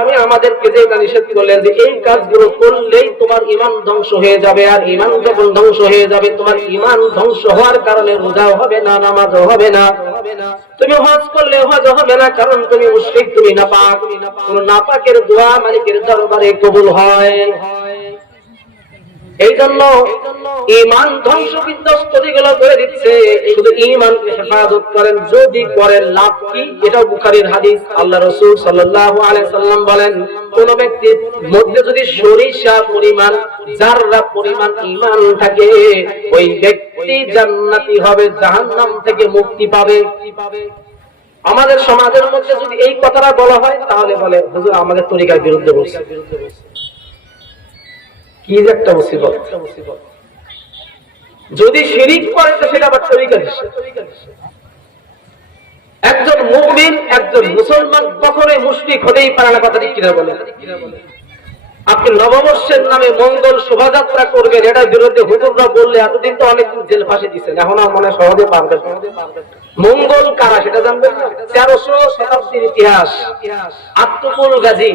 আমি আমাদেরকে যেটা নিষেধ করলেন যে এই কাজগুলো করলেই তোমার ঈমান ধ্বংস হয়ে যাবে, আর ঈমান যখন ধ্বংস হয়ে যাবে তোমার ঈমান ধ্বংস হওয়ার কারণে রোজাও হবে না, নামাজও হবে না, তুমি হজ করলে হজ হবে না, কারণ তুমি মুশরিক, তুমি নাপাক। কোন নাপাকের দোয়া মালিকের দরবারে কবুল হয়? এই জন্য ঈমান ধ্বংস বিধ্বস্ত যেগুলো করে দিচ্ছে, শুধু ঈমানকে হেফাজত করেন, যদি করেন লাভ কি? এটাও বুখারীর হাদিস। আল্লাহ রাসূল সাল্লাল্লাহু আলাইহি সাল্লাম বলেন, কোন ব্যক্তির মধ্যে যদি সরিষা পরিমাণ, যাররা পরিমাণ ঈমান থাকে, ওই ব্যক্তি জান্নাতি হবে, জাহান্নাম থেকে মুক্তি পাবে। আমাদের সমাজের মধ্যে যদি এই কথাটা বলা হয় তাহলে বলে হুজুর আমাদের তরিকার বিরুদ্ধে বলছে। কি একটা মুসিবত! যদি শিরিক করে তো সেটা আবার তরিকার হিসেবে। একজন মুমিন, একজন মুসলমান কখনোই মুশরিক হতেই পারে না, কথা ঠিক কিনা বলে? আপনি নববর্ষের নামে মঙ্গল শোভাযাত্রা করবেন, এটার বিরুদ্ধে হুজুররা বললে এতদিন তো অনেক জেল ফাঁসি দিচ্ছেন, এখন আর মনে সহজে পারবেন। মঙ্গল কারা সেটা জানবেন না? 1300 শতাব্দীর ইতিহাস, আত্মকুল গাজী,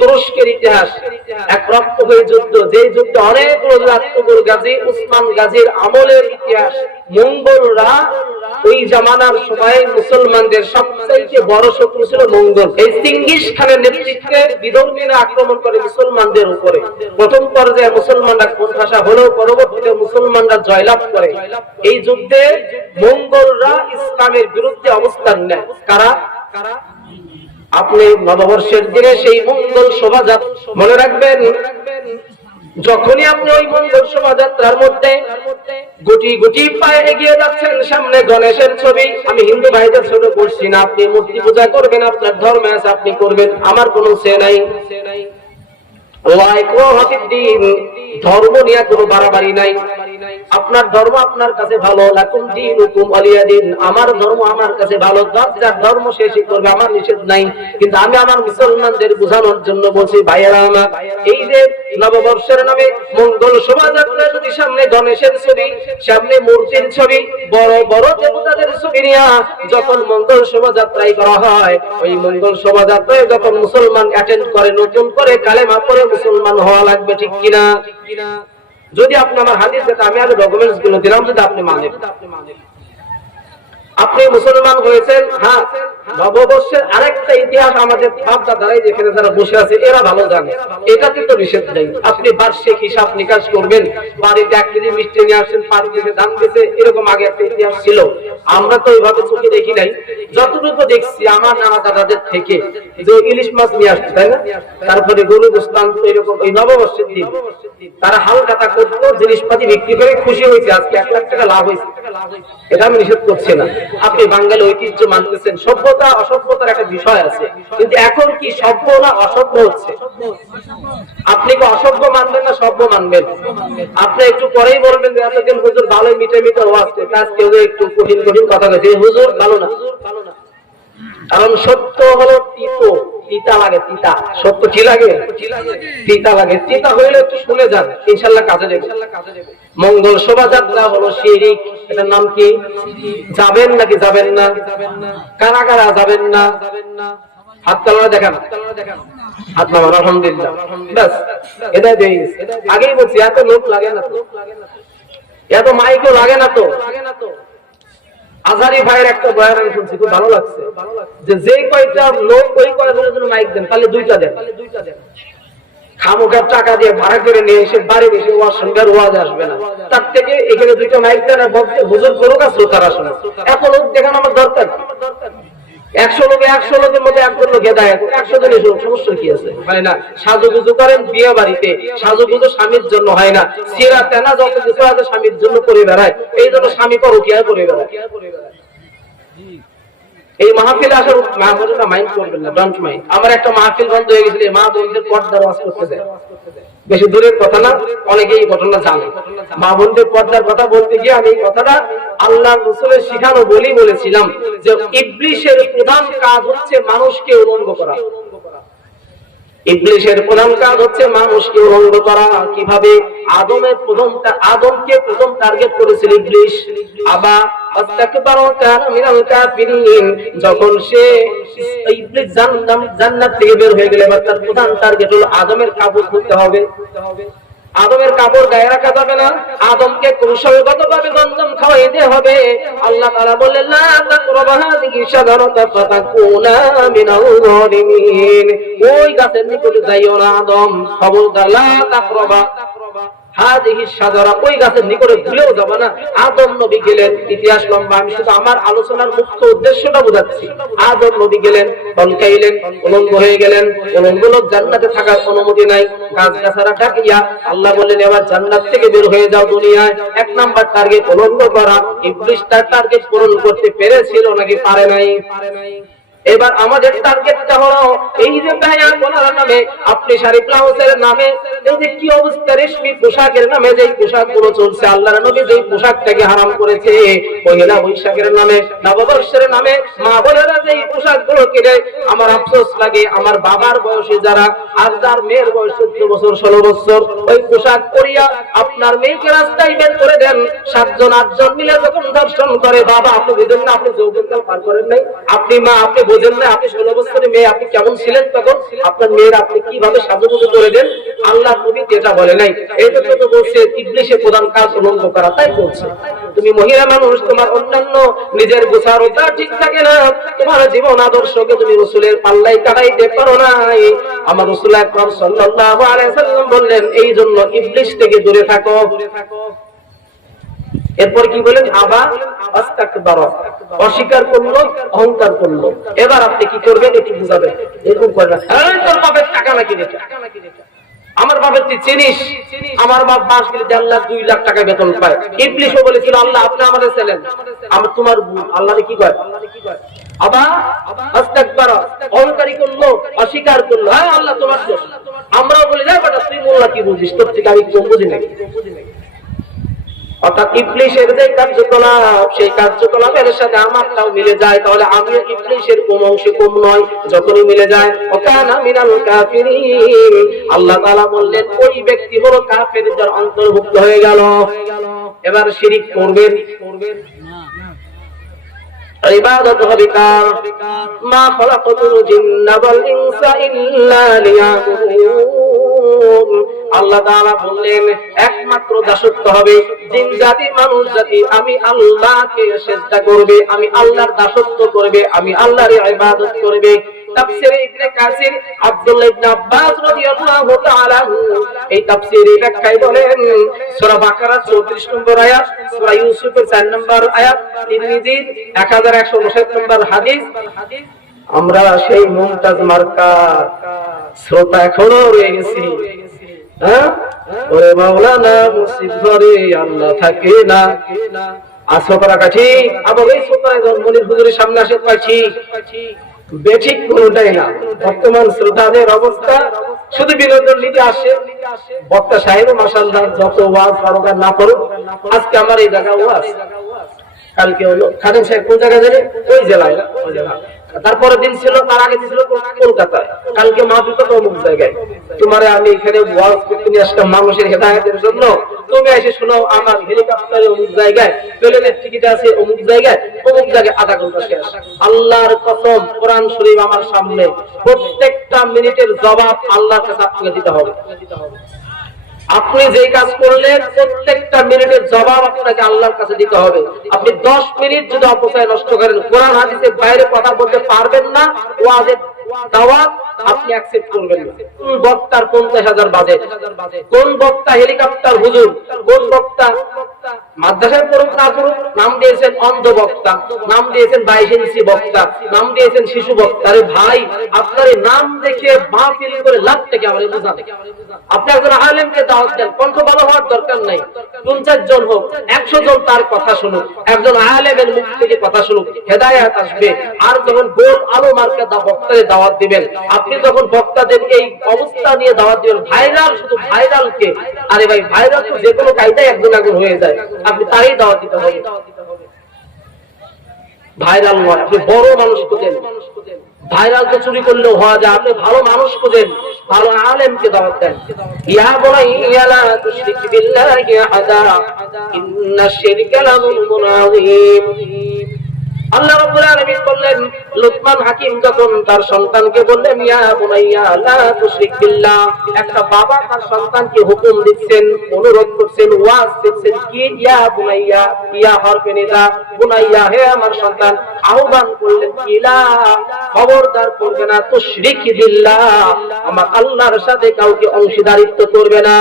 তুরস্কের ইতিহাস, এক রক্তক্ষয়ী যুদ্ধ, যে যুদ্ধে অনেক লোক আত্মকুল গাজী, উসমান গাজীর আমলের ইতিহাস। মঙ্গলরা ওই জামানার সময় মুসলমানদের সবচেয়ে বড় শত্রু ছিল মঙ্গল। এই চিঙ্গিস খানের নেতৃত্বে বিধর্মীরা আক্রমণ করে মুসলমানদের উপরে। প্রথম পর্যায়ে মুসলমানরা কোণঠাসা হলেও পরবর্তীতে মুসলমানরা জয়লাভ করে। এই যুদ্ধে মঙ্গলরা ইসলামের বিরুদ্ধে অবস্থান নেয়। কারা? আপনি নববর্ষের দিনে সেই মঙ্গল শোভাযাত্রা মনে রাখবেন, যখনই আপনি ওই মঙ্গল শোভাযাত্রার মধ্যে গুটি গুটি পায়ে এগিয়ে যাচ্ছেন, সামনে গণেশের ছবি। আমি হিন্দু ভাইদের ছোট করছি না, আপনি মূর্তি পূজা করবেন, আপনার ধর্মে আছে, আপনি করবেন, আমার কোনো সে নাই। ধর্ম নিয়ে কোনো বাড়াবাড়ি নাই। আপনার ধর্ম আপনার কাছে ভালো, লাকুম দীনুকুম ওয়ালিয়া দীন, আমার ধর্ম আমার কাছে ভালো, যার ধর্ম সে করবে, আমার নিষেধ নাই। কিন্তু আমি আমার মুসলমানদের বোঝানোর জন্য বলছি, ভাইয়েরা আমার, এই যে নববর্ষের নামে মঙ্গল শোভাযাত্রা, যদি সামনে গণেশের ছবি, সামনে মূর্তির ছবি, বড় বড় দেবতাদের ছবি নিয়ে যখন মঙ্গল শোভাযাত্রাই করা হয়, ওই মঙ্গল শোভাযাত্রায় যখন মুসলমান অ্যাটেন্ড করে, নতুন করে কালেমা পড়ে মুসলমান হওয়া লাগবে, ঠিক কিনা? যদি আপনি আমার হাদিস যেটা আমি আগে ডকুমেন্টস গুলো দিলাম, যদি আপনি মানেন, আপনি মুসলমান হয়েছেন। হ্যাঁ, নববর্ষের আরেকটা ইতিহাস আমাদের বাপ দাদারাই যেখানে যারা বসে আছে এরা ভালো জানে, এটাতে তো নিষেধ নেই। আপনি বার্ষিক হিসাব নিকাশ করবেন, বাড়িতে 1 কেজি মিষ্টি নিয়ে আসছেন, 5 কেজি দাম দিয়েছে, এরকম আগে একটা ইতিহাস ছিল। আমরা তো ওইভাবে চোখে দেখি নাই, যতটুকু দেখছি আমার নানা দাদাদের থেকে, যে ইলিশ মাছ নিয়ে আসছে, তাই না, তারপরে গরু গোস্তান, এরকম ওই নববর্ষের দিন তারা হালখাতা করতো, জিনিসপাতি বিক্রি করে খুশি হয়েছে, আজকে 1 লাখ টাকা লাভ হয়েছে। এটা আমি নিষেধ করছি না, আপনি বাঙালি ঐতিহ্য মানতেছেন, সভ্যতা অসভ্যতার একটা বিষয় আছে, কিন্তু এখন কি সভ্য না অসভ্য হচ্ছে? আপনি কি অসভ্য মানবেন না সভ্য মানবেন? আপনি একটু পরেই বলবেন যে এতদিন হুজুর ভালোই মিটে মিটে ওয়াজ করতে, আজকে একটু কঠিন কঠিন কথা বলছে, হুজুর ভালো না। কারণ সত্য হলো তিতো, তিতা লাগে, তিতা। সত্য কি লাগে? তিতা লাগে। তিতা হইলে একটু শুনে যান, ইনশাআল্লাহ কাজে দেবে। মঙ্গল শোভাযাত্রা হলো শিরিক। এটার নাম কি? যাবেন নাকি যাবেন না? কারা কারা যাবেন না? হাত তালা দেখান, হাত নামান, আলহামদুলিল্লাহ। ব্যাস, এটাই দেই। আগেই বলছি এত লোক লাগে না তো, এত মাইকও লাগে না তো। আজহারি ভাইয়ের একটা বয়ান আমি শুনছি, খুব ভালো লাগছে, যে কয়টা লোক ওই কয়জনের জন্য মাইক দেন, তাহলে 2টা দেন। খামোখার টাকা দিয়ে ভাড়া করে নিয়ে এসে বাড়ি এসে ওয়াজ সন্ধ্যার ওয়াজ আসবে না, তার থেকে এখানে 2টা মাইক দেন, বলতে হুজুর করুক আর শ্রোতারা শোনে। এত লোক দেখানো আমার দরকার। 100 লোকের মধ্যে একজন লোক হেদায়েত, 100 জনের সমস্যা কি আছে? হয় না? সাজুগুজু করেন বিয়ে বাড়িতে, সাজুগুজু স্বামীর জন্য হয় না, সিরা তেনা যত কিছু আছে স্বামীর জন্য করে বেড়ায়, এই জন্য স্বামী পরকীয়া করে বেড়ায়। এই মাহফিলে আসার মাহফিলটা মাইন্ড করবেন না, ডোন্ট মাইন্ড। আমার একটা মাহফিল বন্ধ হয়ে গেছিল, মা বোনদের পর্দার ওয়াজ করতে যায়, বেশি দূরের কথা না, অনেকেই এই ঘটনা জানে। মা বোনদের পর্দার কথা বলতে গিয়ে আমি এই কথাটা আল্লাহ রাসূলের শিখানো বলেছিলাম যে ইবলিসের প্রধান কাজ হচ্ছে মানুষকে উলঙ্গ করা। ইবলিসের প্রধান কাজ হচ্ছে মানুষকে উলঙ্গ করা। কিভাবে? আদমকে প্রথম টার্গেট করেছিল ইবলিস। ওয়াস্তাকবারা ওয়া কানা মিনাল কাফিরিন। যখন সে ইবলিস জান্নাত থেকে বের হয়ে গেলে, তার প্রধান টার্গেট হলো আদমের কাপড় খুলতে হবে। আদমের কাপড় গায়ে রাখা যাবে না, আদমকে কৌশলগতভাবে গন্ধম খাওয়াইতে হবে। আল্লাহ তাআলা বললেন লা তাকরাবা হাযিহি শাজারাতা ফাতাকুনা মিনাল যালিমিন। ওই গাছের নিকটে যাইও না আদম, খবরদার, লা তাকরাবা হাযিহি শাজারা, ওই গাছের নিকটে ভুলেও যাবে না। আদম নবী গেলেন, ইতিহাস লম্বা, আমি শুধু আমার আলোচনার মুখ্য উদ্দেশ্যটা বোঝাচ্ছি। আদম নবী গেলেন, ফল খাইলেন, উলঙ্গ হয়ে গেলেন। উলঙ্গ জান্নাতে থাকার অনুমতি নাই, গাছ গাছারা ডাকিয়া আল্লাহ বললেন এবার জান্নাত থেকে বের হয়ে যাও দুনিয়ায়। এক নাম্বার টার্গেট উলঙ্গ করা। ইবলিস তার টার্গেট পূরণ করতে পেরেছিল নাকি পারে নাই? এবার আমাদের টার্গেটটা হলো এই যে ভাইয়া কোনার নামে, আপনি শাড়ি ব্লাউজের নামে, এই যে কি অবস্থা, রেশমি পোশাকের নামে যে পোশাকগুলো চলছে, আল্লাহর নবী যে পোশাকটাকে হারাম করেছে, পহেলা বৈশাখের নামে, নববর্ষের নামে মা বোনেরা যে পোশাকগুলো কিনে, আমার আফসোস লাগে, আমার বাবার বয়সে যারা, আর যার মেয়ের বয়স 14 বছর 16 বছর, ওই পোশাক পরিয়া আপনার মেয়েকে রাস্তায় বের করে দেন। 7 জন 8 জন মিলে যখন দর্শন করে, বাবা আপনি বুঝেন না, আপনি যৌবনকাল পার করেন নাই, আপনি মা আপনি বুঝেন না, আপনি 16 বছরের মেয়ে আপনি কেমন ছিলেন তখন, আপনার মেয়ের আপনি কিভাবে সাজুগুজু করে দেন। আল্লাহ নবী যেটা বলে নাই, এইটা তো বলছে ইবলিসের প্রধান কাজ উলঙ্গ করা, তাই বলছে। তুমি মহিলা মানুষ, তোমার অন্যান্য নিজের গোছারোটা ঠিক থাকে না, তোমার জীবন আদর্শকে তুমি রাসূলের পাল্লায় কাটাইতে পারো নাই। আমার রাসূল আকরাম সাল্লাল্লাহু আলাইহি সাল্লাম বললেন এই জন্য ইবলিস থেকে দূরে থাকো। এরপর কি বলেন? আবা আস্তাকবারা, অস্বীকার করলো, অহংকার করলো। এবার আপনি কি করবেন একটু বুঝাবেন। এরকম করবেন, এই তোর বাপের টাকা নাকি রে, আমার বাপের তুই চিনিস, আমার বাপ মাস গেলে 1.5 লাখ 2 লাখ টাকা বেতন পায়। ইবলিসও বলেছিল আল্লাহ আপনি আমাদের ছেলেন, আমার তোমার আল্লাহ কি কয়? আবা আস্তাকবারা, অহংকারী করলো, অস্বীকার করলো, হ্যাঁ আল্লাহ তোমার দোষ। আমরাও বলি না বেটা তুই মোল্লা কি বুঝিস, তোর থেকে আমি কম বুঝি নাকি? অর্থাৎ ইবলিসের যে কার্যকলাপ, সেই কার্যকলাপের সাথে আমারটাও মিলে যায়, তাহলে আমি ইবলিসের কোন অংশে কম নয়। যখনই মিলে যায় ওয়াকানা মিনাল কাফিরিন, আল্লাহ তাআলা বললেন ওই ব্যক্তি হলো কাফেরদের অন্তর্ভুক্ত হয়ে গেল। এবার শিরক করবেন, ইবাদত হবে কার? মা খালাকাতুল জিন্না ওয়াল ইনসা ইল্লা লিয়াবুদুন। আল্লাহ তাআলা বললেন একমাত্র দাসত্ব হবে জিন জাতি মানুষ জাতি, আমি আল্লাহকে সিজদা করবে, আমি আল্লাহর দাসত্ব করবে, আমি আল্লাহর ইবাদত করবে। তাফসীরে ইবনে কাসির আব্দুল্লাহ ইবনে আব্বাস রাদিয়াল্লাহু তাআলা এই তাফসীরে ব্যাখ্যায় বলেন সূরা বাকারা 34 নম্বর আয়াত, সূরা ইউসুফের 4 নম্বর আয়াত, তিরমিজির 1159 নম্বর হাদিস। আমরা সেই মুমতাজ মার্কা শ্রোতা এখনো রয়ে গেছি। হ্যাঁ, ওরে মাওলানা মুসিব ঘরে আল্লাহ থাকে না, আসোতা কাঠি আবার এই শ্রোতায় মনির হুজুরের সামনে আসে পাচ্ছি বেঠিক কোনটাই না। বর্তমান শ্রোতাদের অবস্থা শুধু বিনোদন নিতে আসে। বক্তা সাহেব মাশাআল্লাহ যত ওয়াজ ফারুকা না করুক, আজকে আমার এই জায়গা ওয়াজ, কালকে হলো খাদেম সাহেব কোন জায়গায় যাবে, ওই জেলায়, তারপরে দিন ছিল, তার আগে ছিল কলকাতায়, কালকে মাহফিল তো অমুক জায়গায়। তোমারে আমি এখানে ওয়াজ করতে নিয়ে আসলাম মানুষের হেদায়েতের জন্য, তুমি এসে শোনাও আমার হেলিকপ্টারে অমুক জায়গায়, প্লেনের টিকিট আছে অমুক জায়গায়, অমুক জায়গায় আধা ঘন্টা শেষ। আল্লাহর কসম, কোরআন শরীফ আমার সামনে, প্রত্যেকটা মিনিটের জবাব আল্লাহর কাছে আপনাকে দিতে হবে। আপনি যেই কাজ করলেন প্রত্যেকটা মিনিটের জবাব আপনাকে আল্লাহর কাছে দিতে হবে। আপনি 10 মিনিট যদি অপচয় নষ্ট করেন, কোরআন হাদিসের বাইরে কথা বলতে পারবেন না, ওয়াজের দাওয়াত আপনি অ্যাকসেপ্ট করবেন না। কোন বক্তার 50,000 বাজেট, কোন বক্তা হেলিকপ্টার হুজুর, কোন বক্তা মাদ্রাসায় পড়ুক না পড়ুক নাম দিয়েছেন অন্ধ বক্তা, নাম দিয়েছেন 22 ইঞ্চি বক্তা, নাম দিয়েছেন শিশু বক্তা। আরে ভাই, আপনার এই নাম দেখে মাহফিল করে লাভ থেকে আমাদের বোঝা। আপনি একজন আলেমকে দাওয়াত দেন, কণ্ঠ ভালো হওয়ার দরকার নাই, 50 জন হোক, 100 জন তার কথা শুনুক, একজন আলেমের মুখ থেকে কথা শুনুক, হেদায়েত আসবে। আর যখন গোল আলো মার্কা বক্তাদের দাওয়াত দিবেন, আপনি যখন বক্তাদের এই অবস্থা নিয়ে দাওয়াত দিবেন, ভাইরাল, শুধু ভাইরালকে, আরে ভাই ভাইরাল তো যে কোনো কায়দায় একজন একজন হয়ে যায়, আপনি তারই দাওয়াত দিতে হবে। ভাইরাল নয়, আপনি বড় মানুষ খুঁজেন। ভাইরাল তো চুরি করলেও হওয়া যায়, আপনি ভালো মানুষ খুঁজেন, ভালো আলেমকে দাওয়াত দেন। ইয়া বুনাইয়া লা তুশরিক বিল্লাহি আহাদা ইন্নাশ শিরকা লাযুলমুন আযীম। আল্লাহ রাব্বুল আলামিন বললেন, লুকমান হাকিম যখন তার সন্তানকে বললেন ইয়া বুনাইয়া লা তুশরিক বিল্লাহ, একটা বাবা তার সন্তানকে হুকুম দিচ্ছেন, অনুরোধ করছেন, ওয়াজ দিচ্ছেন কি ইয়া বুনাইয়া, ইয়া হরফে নিদা, বুনাইয়া হে আমার সন্তান, আহ্বান করলেন ইলা, খবরদার করবে না, তুশরিক বিল্লাহ, আমার আল্লাহর সাথে কাউকে অংশীদারিত্ব করবে না,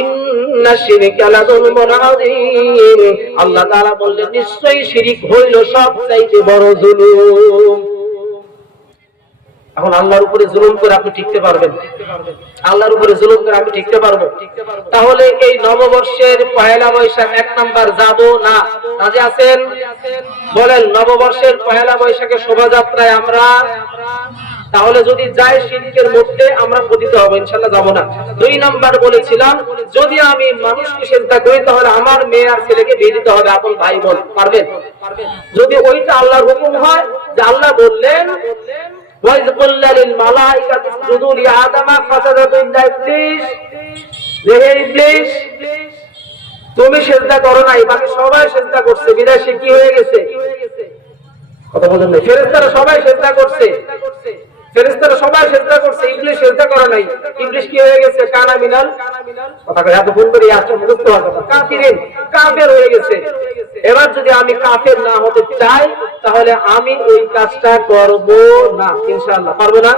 ইন্নাশ শিরকা লাযুলমুন আযীম। আল্লাহ তাআলা বললেন নিশ্চয়ই শিরিক হইল সবচাইতে বড় জুলুম। এখন আল্লাহর উপরে জুলুম করে আপনি টিকতে পারবেন? আল্লাহর উপরে জুলুম করে আমি টিকতে পারবো? তাহলে এই নববর্ষের পহেলা বৈশাখ 1 নাম্বার যাব না? রাজি আছেন? বলেন নববর্ষের পহেলা বৈশাখে শোভাযাত্রায় আমরা, তাহলে যদি যাই শিরকের মধ্যে আমরা পতিত হব, ইনশাআল্লাহ যাব না। 2 নাম্বার বলেছিলাম যদি আমি মানুষকে সিজদা করি তাহলে আমার মেয়ে আর ছেলেকে বিয়ে দিতে হবে, আপন ভাই বোন। পারবেন? যদি ওইটা আল্লাহর হুকুম হয়, যে আল্লাহ বললেন ওয়াইজ কুল্লা লিল মালাইকাতি ইসজুদু লি আদামা ফাসাদাতু ইল্লা ইবলিস, হে ইবলিস তুমি সিজদা করো নাই, বাকি সবাই সিজদা করছে, বিদায় সে কি হয়ে গেছে? কথা বলেন না। ফেরেশতারা সবাই সিজদা করছে, ফেরেশতারা সবাই সিজদা করছে, ইবলিস সিজদা করে নাই। ইবলিস কি হয়ে গেছে? কানা মিনাল, কথা কই এত ভুল করে আসছে বুঝতে পারছো না, কাফিরিন, কাফের হয়ে গেছে। এবার যদি আমি কাফের না হতে চাই তাহলে আমি ওই কাজটা করব না, ইনশাআল্লাহ। পারবো না?